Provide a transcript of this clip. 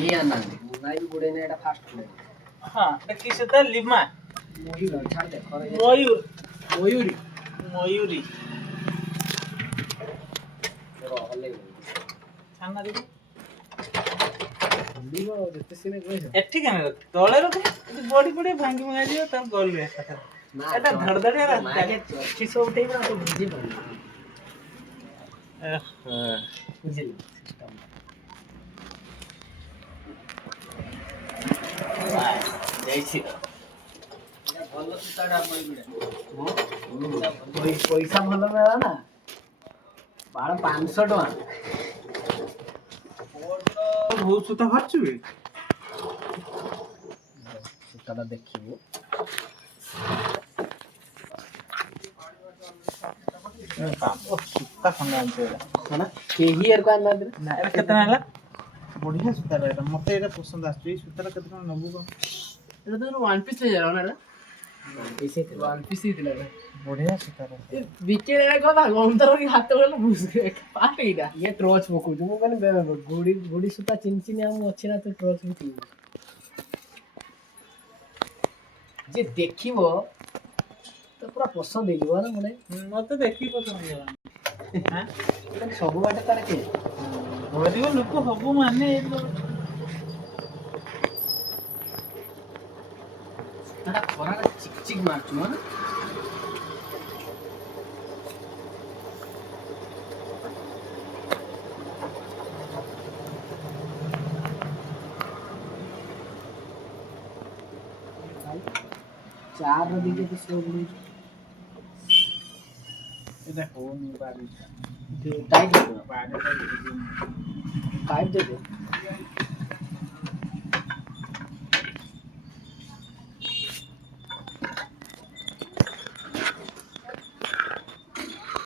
ही आना मुना भी गुड़े ने एटा फास्ट फूड हां এটা কি সেটা লিমা मयूर छाड़ दे ময়ূর मयूरी ময়ূরী हले ছানা দিবি लिबो जते सिने कइस এটি কেন তলে রকম এটি বডি বডি ভাঙ্গি ভাঙ্গি দিও তার গলবে কথা এটা ধড়ধড়িয়া রাস্তা मागे 600 उठेबा तो बुझी पड़ बुझिल सिस्टम যাইছি ଭଲ ସୁତାଟା ମୟୁରଟା ପଇସା ଭଲ ମିଳିଲା ନା ବାଳ 500 ଟଙ୍କା ବହୁତ ସୁତା ବାହାରୁଛି ବେ ସୁତାଟା ଦେଖିବୁ ସୁତା ଖଣ୍ଡେ ଆଣିଛି କଣ କେହି ଏରକୁ ଆଣିନାହାନ୍ତି ନା ଏଟା କେତେ ନେଲା ବଢିଆ ସୁତାଟା ଏଟା ମତେ ଏଟା ପସନ୍ଦ ଆସୁଛି ଏଇ ସୁତାଟା କେତେ ଟଙ୍କା ନବୁ କଣ ଏଟା ତ 1 ପିସ୍ ହେଇଯାଉ ନା ଏଟା 1 ପିସ୍ ହେଇଥିଲା ଏଟା ବଢିଆ ସୁତାଟା ବିକେରେ କଥା ଗନ୍ଧର କି ହାତ ଗଲେ ବୁଝେ ପାଟ ଏଇଟା ଇଏ ଟ୍ରଚ୍ ପକଉଛୁ ମୁଁ ମାନେ ଗୁଡି ଗୁଡି ସୁତା ଚିନି ଆଉ ଅଛି ନା ତ ଟ୍ରଚ୍ ବି କିଣିବୁ ଯେ ଦେଖିବ ତ ପୁରା ପସନ୍ଦ ହେଇଯିବ ନା ମାନେ ମତେ ଦେଖି ପସନ୍ଦ ହେଇଗଲା ହାଁ ସବୁ ବାଟେ ତାର କିଏ ଗରିବ ଲୋକ ହବୁ ମାନେ ଏଟା ଖରାରେ ଚିକ୍ ଚିକ୍ ମାରୁଛୁ ମାନେ चार दिखे तो स्लो बुड़ी এটা হউনি বাড়ি टाइट বাড়ি पाइप दे दो